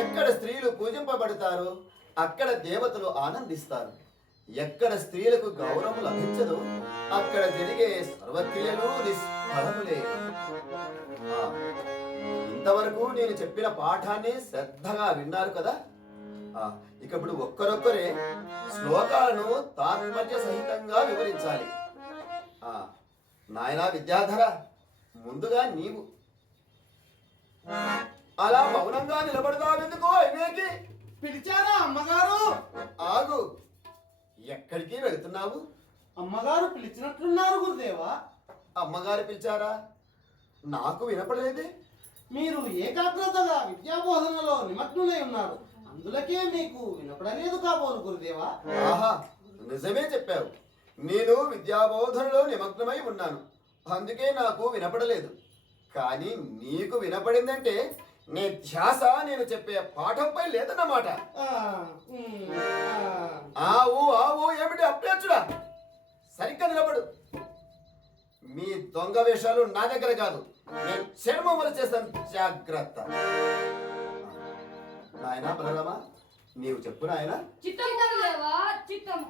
ఎక్కడ స్త్రీలు పూజింపబడతారో అక్కడ దేవతలు ఆనందిస్తారు. ఎక్కడ స్త్రీలకు గౌరవం లభించదో అక్కడ జరిగే సర్వక్రియలు నిష్ఫలములే ఇంతవరకు నేను చెప్పిన పాఠాన్ని శ్రద్ధగా విన్నారు కదా? ఇక ఇప్పుడు ఒక్కరొక్కరే శ్లోకాలను తాత్పర్య సహితంగా వివరించాలి. నాయనా విద్యాధర ముందుగా నీవు. అలా మౌనంగా నిలబడతావెందుకో అయినేకి పిలిచారా అమ్మగారు? ఆగు. ఎక్కడికి వెళుతున్నావు? అమ్మగారు పిలిచినట్లున్నారు గురుదేవా. అమ్మగారు పిలిచారా? నాకు వినపడలేదే. మీరు ఏకాగ్రతగా విద్యాబోధనలో నిమగ్నులై ఉన్నారు. అందులకే మీకు వినపడలేదు కాబోలు గురుదేవా ఆహా. నిజమే చెప్పావు. నేను విద్యాబోధనలో నిమగ్నమై ఉన్నాను. అందుకే నాకు వినపడలేదు. కానీ నీకు వినపడిందంటే నీ ధ్యాస నేను చెప్పే పాఠంపై లేదన్నమాట. ఆవు ఆవు ఏమిటి? అప్రేచుడా సరిగ్గా నిలబడు. మీ దొంగ వేషాలు నా దగ్గర కాదు. నేను చర్మములు చేస్తాను జాగ్రత్త. ఆయన బలరామా నీవు చెప్పు నాయనా. చిత్తము లేవా? చిత్తము.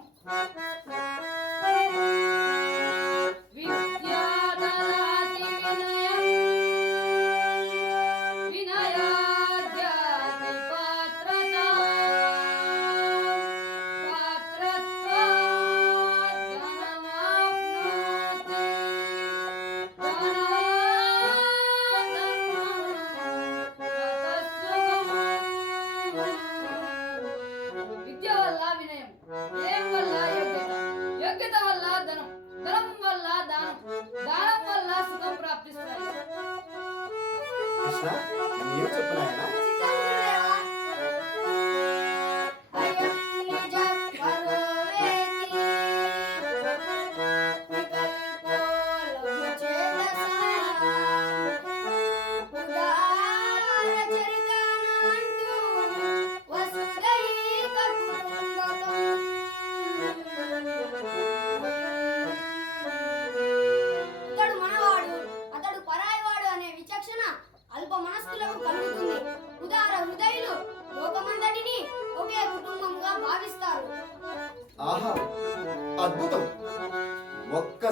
కృష్ణ నీవు చెప్పు నాయనా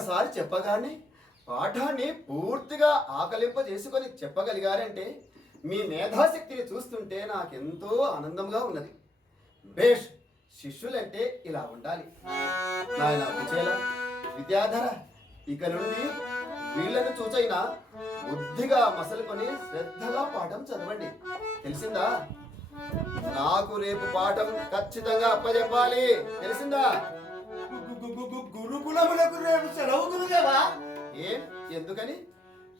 ఒక్కసారి చెప్పగానే పాఠాన్ని పూర్తిగా ఆకలింప చేసుకొని చెప్పగలిగారంటే మీ మేధాశక్తిని చూస్తుంటే నాకెంతో ఆనందంగా ఉన్నది. బేష్ శిష్యులంటే ఇలా ఉండాలి. నాయన విజయల విద్యాధర ఇక నుండి వీళ్ళను చూచైనా బుద్ధిగా మసలుకొని శ్రద్ధగా పాఠం చదవండి. తెలిసిందా? నాకు రేపు పాఠం ఖచ్చితంగా అప్పచెప్పాలి తెలిసిందా? గు- గురుకులములకు రేపు సెలవు గురుదేవా ఏం? ఎందుకని?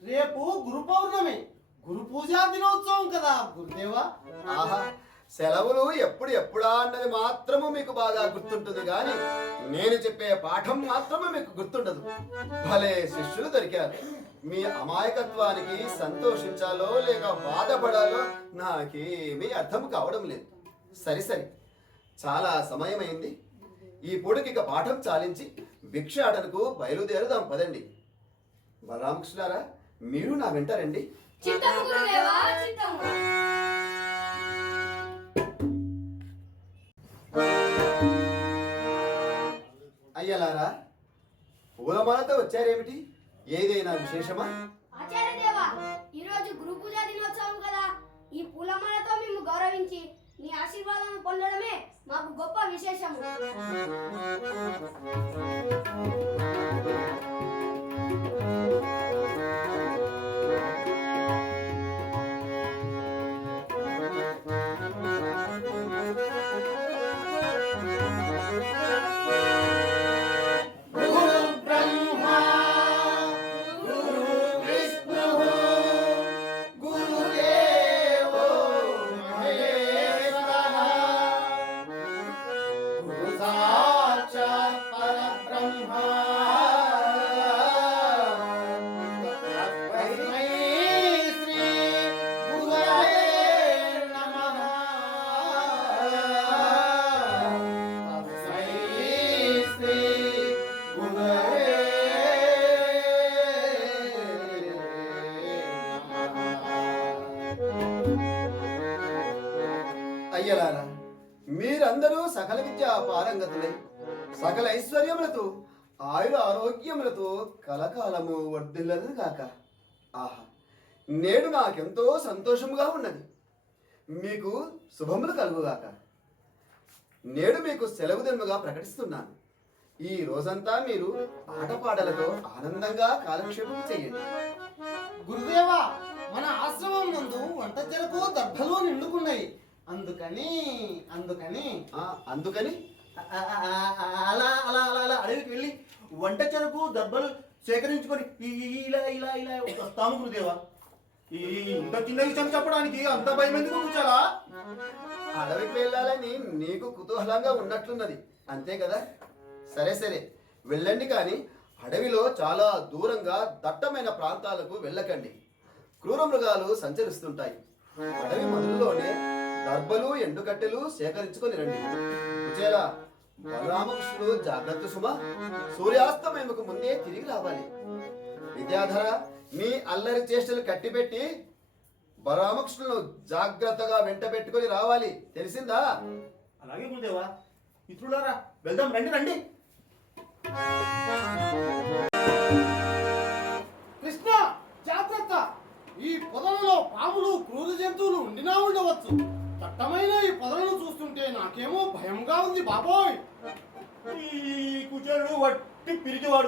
రేపు గురు పౌర్ణమి. గురు పూజా దినోత్సవం కదా గురుదేవా. ఆహా సెలవులు ఎప్పుడు ఎప్పుడా అన్నది మాత్రము మీకు బాగా గుర్తుంటుంది కానీ నేను చెప్పే పాఠం మాత్రము మీకు గుర్తుండదు. భలే శిష్యులు దొరికారు. మీ అమాయకత్వానికి సంతోషించాలో లేక బాధపడాలో నాకేమీ అర్థం కావడం లేదు. సరి సరి చాలా సమయమైంది. ఈ పూటకి ఇక పాఠం చాలించి భిక్షాటనకు బయలుదేరుదాం పదండి. బలరామకృష్ణారా మీరు నా వెంట రండి. చిత్తము గురుదేవా చిత్తము అయ్యలారా పూలమాలతో వచ్చారేమిటి? ఏదైనా విశేషమా? ఆచార్య దేవా ఈరోజు గురు పూజా దినోత్సవం కదా. ఈ పూలమాలతో మేము గౌరవించి నీ ఆశీర్వాదం పొందడమే మాకు గొప్ప విశేషము పారంగతులై సకల ఐశ్వర్యములతో ఆయుర ఆరోగ్యములతో కలకాలము వర్ధిల్లదు గాక. ఆహా నేడు నాకెంతో సంతోషముగా ఉన్నది. మీకు శుభములు కలుగుగాక నేడు మీకు సెలవు దినముగా ప్రకటిస్తున్నాను. ఈ రోజంతా మీరు ఆటపాటలతో ఆనందంగా కాలక్షేపం చేయండి. గురుదేవా మన ఆశ్రమం నందు వంట చెరకు దర్భలు నిండుకున్నాయి. అందుకని అందుకని. అందుకని అలా అలా అలా అలా అడవికి వెళ్ళి వంట చెరకు దెబ్బలు సేకరించుకొని ఇలా ఇలా ఇలా వస్తాము గురుదేవా ఇంత చిన్న విషయం చెప్పడానికి అంత భయం ఎందుకు కూర్చోాలా? అడవికి వెళ్ళాలని నీకు కుతూహలంగా ఉన్నట్లున్నది. అంతే కదా? సరే సరే. వెళ్ళండి కానీ అడవిలో చాలా దూరంగా దట్టమైన ప్రాంతాలకు వెళ్ళకండి. క్రూర మృగాలు సంచరిస్తుంటాయి. అడవి మొదలులోనే దర్బలు ఎండుకట్టెలు సేకరించుకొని రండి. కుచేలా బలరామకృష్ణుడు జాగ్రత్త సుమ సూర్యాస్తమయముకు ముందే తిరిగి రావాలి. విద్యాధర మీ అల్లరి చేష్టలు కట్టిపెట్టి బలరామకృష్ణులను జాగ్రత్తగా వెంట పెట్టుకొని రావాలి. తెలిసిందా? అలాగే గురుదేవా. మిత్రులారా వెళ్దాం రండి రండి. కృష్ణ జాగ్రత్త. ఈ పొదలలో పాములు క్రూర జంతువులు ఉండినా ఉండవచ్చు. దట్టమైన ఈ పొదలను చూస్తుంటే నాకేమో భయంగా ఉంది బాబోయ్. ఈ కుచేరుడు వట్టి పిరికివాడు.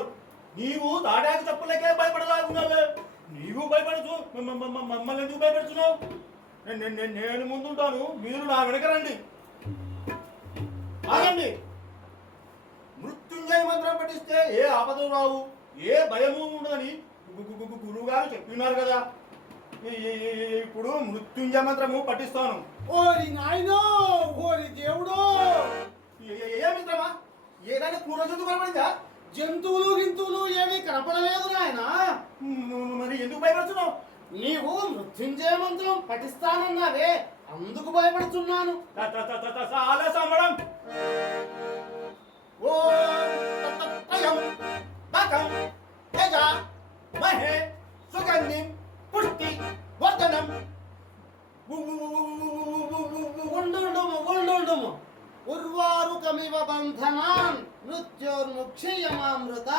నీవు తాటాకు తప్పులకే భయపడలాగున్నావే. నీవు భయపడచ్చు మమ్మల్ని ఎందుకు భయపెడుతున్నావు? నేను ముందుంటాను. మీరు నా వెనక రండి. ఆగండి. మృత్యుంజయ మంత్రం పఠిస్తే ఏ ఆపదలు రావు ఏ భయము ఉండదని గు- గురువు గారు చెప్పినారు కదా. ఇప్పుడు మృత్యుంజయ మంత్రము పఠిస్తాను. ఓరి నాయనో ఓరి దేవుడో. ఏ- మిత్రమా? ఏదైనా క్రూర జంతువు కనబడిందా? జంతువులు గింతువులు ఏమీ కనపడలేదు నాయన. మరి ఎందుకు భయపడుతున్నావు? నీవు మృత్యుంజయ మంత్రం పఠిస్తానన్నావే. అందుకు భయపడుతున్నాను. చాలా సంబడం ఓం బకం మహే సుగంధిం పుష్టి వర్ధనం. ಉಳ್ಳುಂಡುಮು ఉర్వారుకమివ బంధనాన్ మృత్యోర్ముక్షయమామృత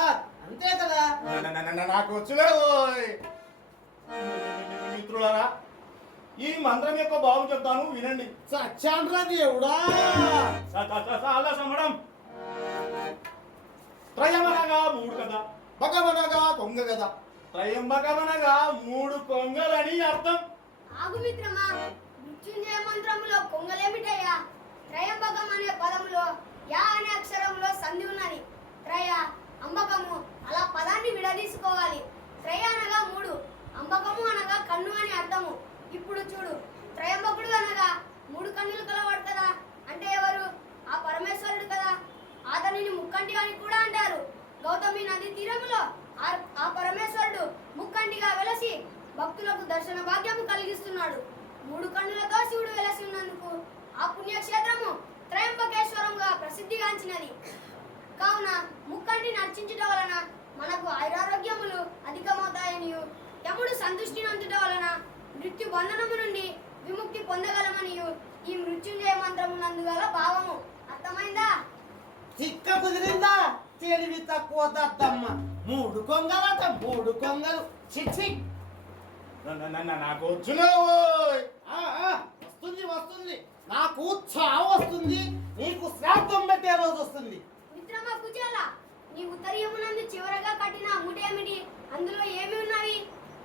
అంతే కదా నాకు వచ్చులేదు మిత్రులరా ఈ మంత్రం యొక్క భావం చెప్తాను వినండి సత్యాంధ్ర దేవుడా చాలా సమడం త్రయమనగా మూడు కదా భగవనగా కొంగ కదా త్రయంబకమనగా మూడు కొంగలని అర్థం ఆగు మిత్రమా. మృత్యుంజయ మంత్రములో కొంగలేమిటయ్యా? త్రయంబకం అనే పదములో యా అనే అక్షరంలో సంధి ఉన్నది. త్రయ అంబకము అలా పదాన్ని విడదీసుకోవాలి. త్రయ అనగా మూడు అంబకము అనగా కన్ను అని అర్థము. ఇప్పుడు చూడు. పొందగలమనియు ఈ మృత్యుంజయ మంత్రము నందుగల భావము. అర్థమైందా? చిక్క కుదిరిందా? తెలివి తక్కువ దద్దమ్మ. మూడు కొంగలట మూడు కొంగలు. చిచ్చి నాకు ఆ, వస్తుంది వస్తుంది. నాకు చావు వస్తుంది. నీకు శ్రాద్ధం పెట్టే రోజు వస్తుంది. మిత్రమా కుచేల నీ ఉత్తరీయమునందు చివరగా కట్టిన అమ్ముడేమిటి? అందులో ఏమి ఉన్నవి?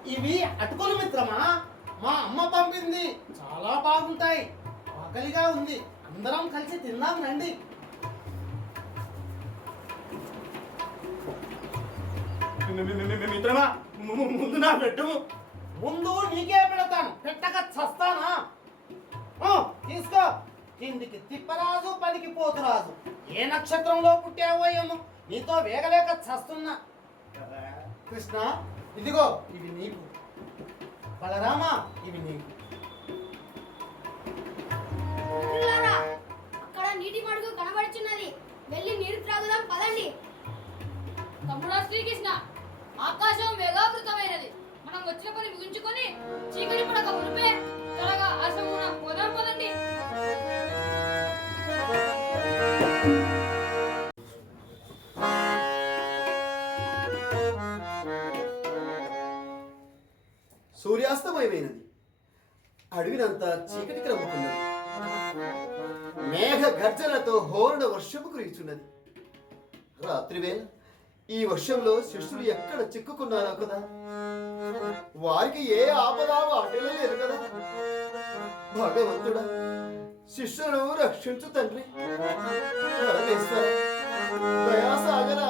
ఇవి అటుకులు మిత్రమా? మా అమ్మ పంపింది. చాలా బాగుంటాయి. ఆకలిగా ఉంది. అందరం కలిసి తిందాం రండి. మిత్రమా ముందు నా పెట్టు. ముందు నీకే పెడతాను. పెట్టక చస్తానా? తీసుకో. కిందికి తిప్పరాజు పనికి పోతురాజు. ఏ నక్షత్రంలో పుట్టావో ఏమో నీతో వేగలేక చస్తున్నా. కృష్ణ ఇదిగో ఇవి నీకు. బలరామ ఇవి నీకు అక్కడ నీటి మడుగు కనబడుచున్నది. వెళ్ళి నీరు త్రాగుదాం పదండి. తమ్ముడా శ్రీకృష్ణ ఆకాశం వేగావృతమైనది మనం వచ్చిన పని ముగించుకొని చీకటి పడక మునిపే. త్వరగా అసమున పోదాం పదండి. అస్తమయమైనది. అడవినంతా చీకటి క్రమ్ముకున్నది. మేఘ గర్జనలతో హోరణ వర్షము కురిచున్నది రాత్రివేళ ఈ వర్షంలో శిష్యులు ఎక్కడ చిక్కుకున్నారో కదా? వారికి ఏ ఆపద వాటిల్లలేదు కదా? భగవంతుడా శిష్యులను రక్షించు తండ్రి. దయాసాగరా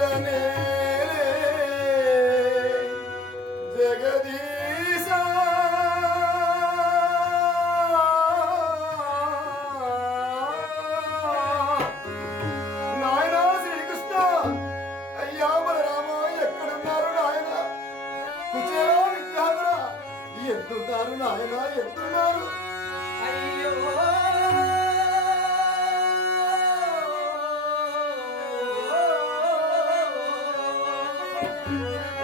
beni Música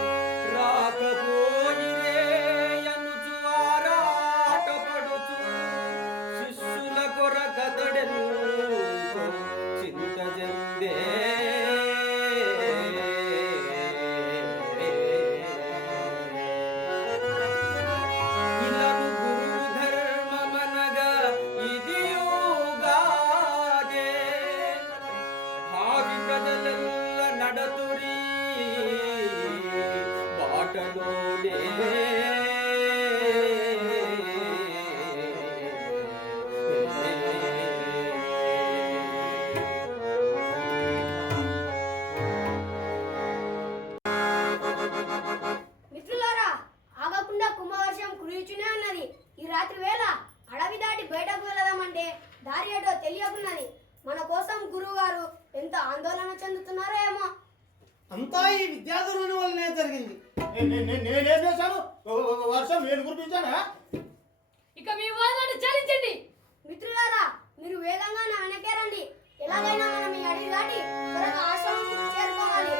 వర్షం నేను కురిపించానా? ఇక మీ వాళ్ళని చలించండి. మిత్రులారా మీరు వేగంగా నా వెనకే రండి ఎలాగైనా మనం ఈ అడవి దాటి త్వరగా ఆశ్రమం చేరుకోవాలి.